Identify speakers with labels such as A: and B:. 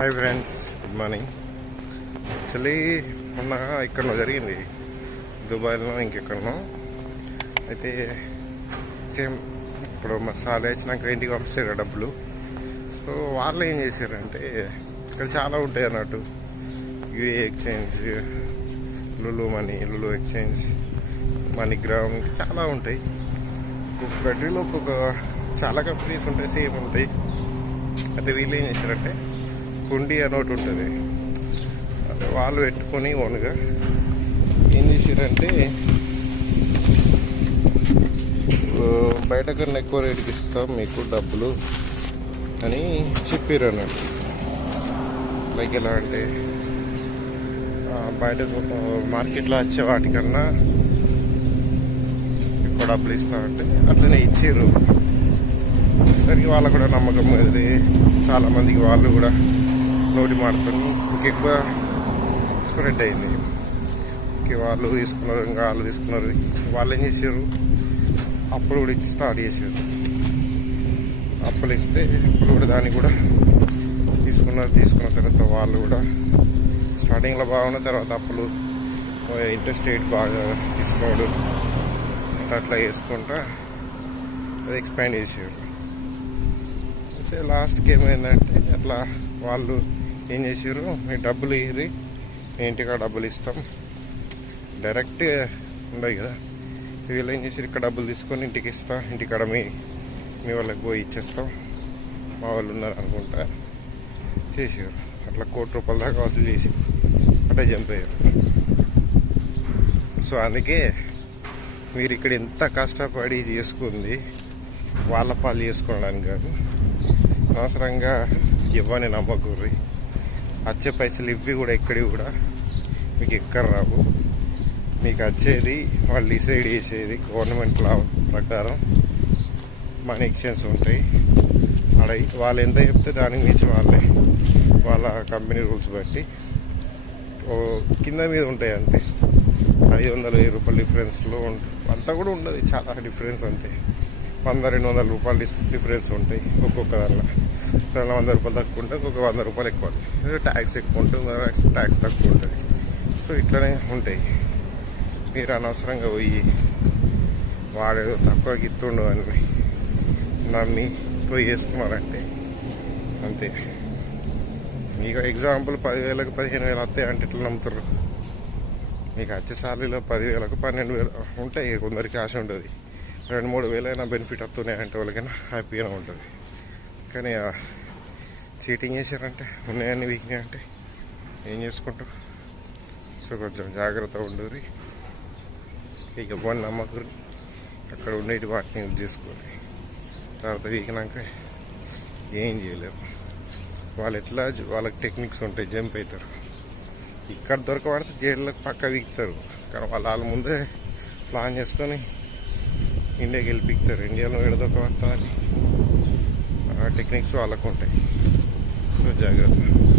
A: Hi friends good morning actually మొన్న ఇక్కడ జరిగింది. దుబాయ్లో ఇంకెక్కడనో. అయితే సేమ్ ఇప్పుడు మా సార్ వచ్చినాక ఇంటికి పంపిస్తారు డబ్బులు. సో వాళ్ళు ఏం చేశారంటే ఇక్కడ చాలా ఉంటాయి అన్నట్టు. U A exchange Lulu money Lulu exchange MoneyGram ఇంకా చాలా ఉంటాయి. ఒక్కొక్క కంట్రీలో ఒక్కొక్క చాలా కంపెనీస్ ఉంటాయి సేమ్ ఉంటాయి. అయితే వీళ్ళు ఏం చేశారంటే కుండి అని ఒకటి ఉంటుంది. వాళ్ళు పెట్టుకొని ఓన్గా ఏం చేసారంటే బయట కన్నా ఎక్కువ రేటుకి ఇస్తాం మీకు డబ్బులు అని చెప్పారు అన్నట్టు లైక్ ఎలా అంటే బయట మార్కెట్లో వచ్చే వాటికన్నా ఎక్కువ డబ్బులు ఇస్తామంటే అట్లనే ఇచ్చారు సరిగ్గా వాళ్ళకు కూడా నమ్మకం కదిలే చాలామందికి వాళ్ళు కూడా నోటి మాడుతుంది ఇంకెక్కువ స్ప్రెడ్ అయింది. ఓకే వాళ్ళు తీసుకున్నారు ఇంకా వాళ్ళు తీసుకున్నారు. వాళ్ళు ఏం చేశారు? అప్పులు కూడా ఇచ్చి స్టార్ట్ చేశారు. అప్పులు ఇస్తే అప్పులు కూడా దాన్ని కూడా తీసుకున్నారు తీసుకున్న తర్వాత వాళ్ళు కూడా స్టార్టింగ్లో బాగున్న తర్వాత అప్పులు ఇంట్రెస్ట్ రేట్ బాగా తీసుకోడు అట్లా అట్లా చేసుకుంటా అది ఎక్స్పాండ్ చేసేవారు అయితే లాస్ట్కి ఏమైందంటే అట్లా వాళ్ళు ఏం చేసారు మీ డబ్బులు ఇరి మీ ఇంటికి డబ్బులు ఇస్తాం. డైరెక్ట్ ఉండవు కదా. వీళ్ళు ఏం చేసారు ఇక్కడ డబ్బులు తీసుకొని ఇంటికి ఇస్తా. ఇంటికాడ మీ మీ వాళ్ళకి పోయి ఇచ్చేస్తాం. మా వాళ్ళు ఉన్నారు అనుకుంటా. చేసారు అట్లా కోటి రూపాయల దాకా వసూలు చేసి అట్లా చంపారు సో అందుకే మీరు ఇక్కడ ఎంత కష్టపడి చేసుకుంది వాళ్ళ పాలు చేసుకోవడానికి కాదు. అనవసరంగా ఇవ్వని నమ్మకూర్రీ. వచ్చే పైసలు ఇవి కూడా ఎక్కడివి కూడా. మీకు ఎక్కడ రావు. మీకు వచ్చేది వాళ్ళు డిసైడ్ చేసేది గవర్నమెంట్ లా ప్రకారం మనీ ఎక్స్చేంజ్ ఉంటాయి. అక్కడ వాళ్ళు ఎంత చెప్తే దానికి మించి వాళ్ళే. వాళ్ళ కంపెనీ రూల్స్ బట్టి. ఓ కింద మీద ఉంటాయి అంతే. ఐదు వందల వెయ్యి రూపాయల డిఫరెన్స్లో ఉంట- అంతా కూడా ఉండదు. చాలా డిఫరెన్స్ అంతే. వంద రెండు వందల రూపాయలు డిఫరెన్స్ ఉంటాయి ఒక్కొక్క దానిలో. దానిలో వంద రూపాయలు తక్కువ ఉంటుంది ఒక్కొక్క వంద రూపాయలు ఎక్కువ అవుతుంది ట్యాక్స్ ఎక్కువ ఉంటుంది ట్యాక్స్ తక్కువ ఉంటుంది. సో ఇట్లనే ఉంటాయి. మీరు అనవసరంగా పోయి వాడేదో తక్కువ గిత్తుండు అని నమ్మి పోయి చేసుకున్నారంటే అంతే. మీకు ఎగ్జాంపుల్ పదివేలకు పదిహేను వేలు వస్తాయి అంటే ఇట్లా నమ్ముతారు మీకు వచ్చే సాలీలో పదివేలకు పన్నెండు వేలు ఉంటాయి కొందరికి ఆశ ఉంటుంది రెండు మూడు వేలైనా బెనిఫిట్ వస్తున్నాయి అంటే వాళ్ళకైనా హ్యాపీగానే ఉంటుంది. కానీ చీటింగ్ చేశారంటే ఉన్నాయని వీక్నే అంటే ఏం చేసుకుంటాం? సో కొంచెం జాగ్రత్త ఉండదు ఇక పోనీ నమ్మకం అక్కడ ఉండేటి వాటిని యూజ్ చేసుకోవాలి తర్వాత వీకినాక ఏం చేయలేము వాళ్ళు ఎట్లా వాళ్ళకి టెక్నిక్స్ ఉంటాయి జంప్ అవుతారు ఇక్కడ దొరకబడితే జైల్లో పక్క వీక్తారు. కానీ వాళ్ళు వాళ్ళ ముందే ప్లాన్ చేసుకొని ఇండియాకి వెళ్ళి పిక్తారు ఇండియాలో ఎడదొక ఆ టెక్నిక్స్ వాళ్ళకు ఉంటాయి సో జాగ్రత్త.